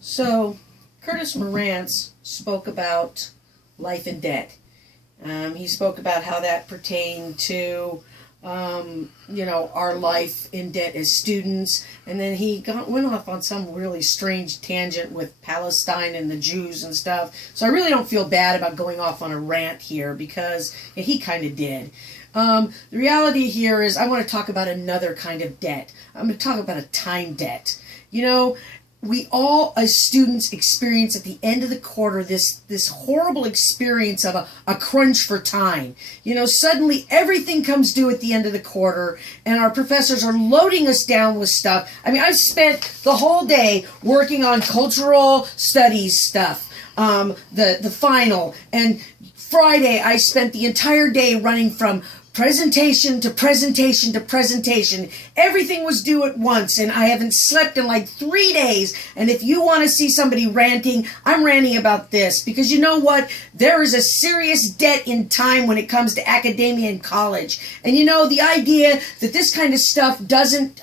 So, Curtis Marantz spoke about life in debt. He spoke about how that pertained to, our life in debt as students. And then he went off on some really strange tangent with Palestine and the Jews and stuff. So I really don't feel bad about going off on a rant here because he kind of did. The reality here is I want to talk about another kind of debt. I'm going to talk about a time debt. We all, as students, experience at the end of the quarter this horrible experience of a crunch for time. Suddenly everything comes due at the end of the quarter, and our professors are loading us down with stuff. I mean, I've spent the whole day working on cultural studies stuff, the final, and Friday I spent the entire day running from presentation to presentation to presentation. Everything was due at once, and I haven't slept in like 3 days. And if you want to see somebody ranting, I'm ranting about this. Because you know what? There is a serious debt in time when it comes to academia and college. And the idea that this kind of stuff doesn't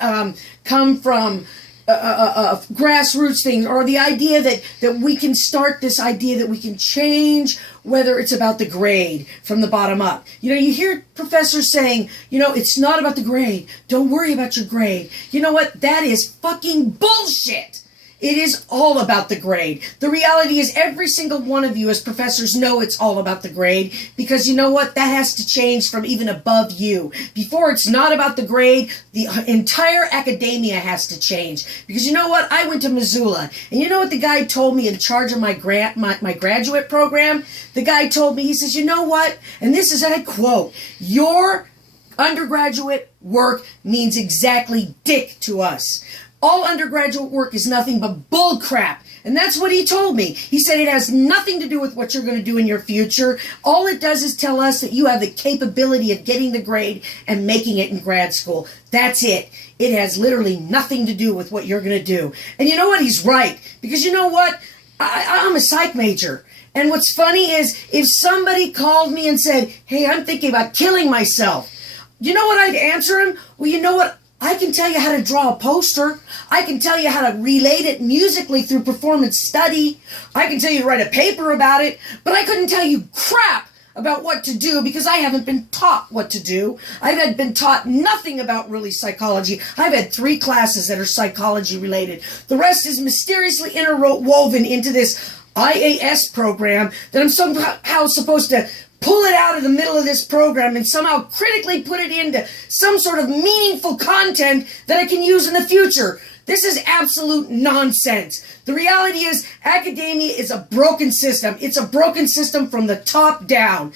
come from grassroots things, or the idea that we can start this idea that we can change, whether it's about the grade from the bottom up. You hear professors saying, it's not about the grade. Don't worry about your grade. You know what? That is fucking bullshit. It is all about the grade. The reality is every single one of you as professors know it's all about the grade, because you know what? That has to change from even above you. Before it's not about the grade, the entire academia has to change. Because you know what? I went to Missoula, and you know what the guy told me in charge of my graduate program? The guy told me, he says, you know what? And this is, and I quote, your undergraduate work means exactly dick to us. All undergraduate work is nothing but bull crap. And that's what he told me. He said it has nothing to do with what you're going to do in your future. All it does is tell us that you have the capability of getting the grade and making it in grad school. That's it. It has literally nothing to do with what you're going to do. And you know what? He's right. Because you know what? I'm a psych major. And what's funny is if somebody called me and said, hey, I'm thinking about killing myself, you know what I'd answer him? Well, you know what? I can tell you how to draw a poster. I can tell you how to relate it musically through performance study. I can tell you to write a paper about it, but I couldn't tell you crap about what to do because I haven't been taught what to do. I've been taught nothing about really psychology. I've had 3 classes that are psychology related. The rest is mysteriously interwoven into this IAS program that I'm somehow supposed to pull it out of the middle of this program and somehow critically put it into some sort of meaningful content that I can use in the future. This is absolute nonsense. The reality is academia is a broken system. It's a broken system from the top down.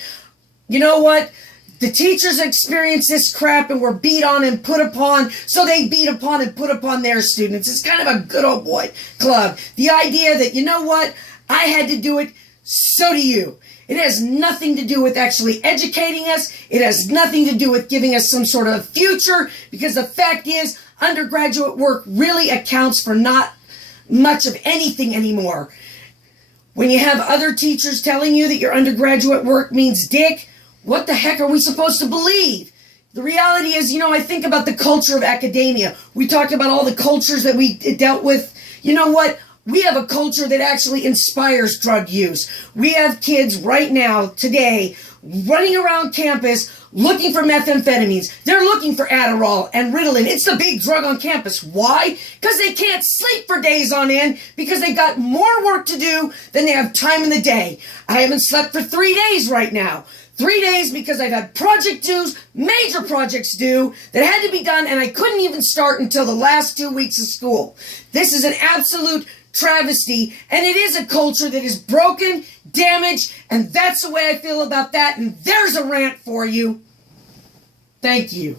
You know what? The teachers experience this crap and were beat on and put upon, so they beat upon and put upon their students. It's kind of a good old boy club. The idea that, you know what? I had to do it, so do you. It has nothing to do with actually educating us. It has nothing to do with giving us some sort of future, because the fact is undergraduate work really accounts for not much of anything anymore. When you have other teachers telling you that your undergraduate work means dick, what the heck are we supposed to believe? The reality is, I think about the culture of academia. We talked about all the cultures that we dealt with. You know what? We have a culture that actually inspires drug use. We have kids right now, today, running around campus looking for methamphetamines. They're looking for Adderall and Ritalin. It's the big drug on campus. Why? Because they can't sleep for days on end because they've got more work to do than they have time in the day. I haven't slept for 3 days right now. 3 days because I've had project dues, major projects due, that had to be done, and I couldn't even start until the last 2 weeks of school. This is an absolute travesty, and it is a culture that is broken, damaged, and that's the way I feel about that, and there's a rant for you. Thank you.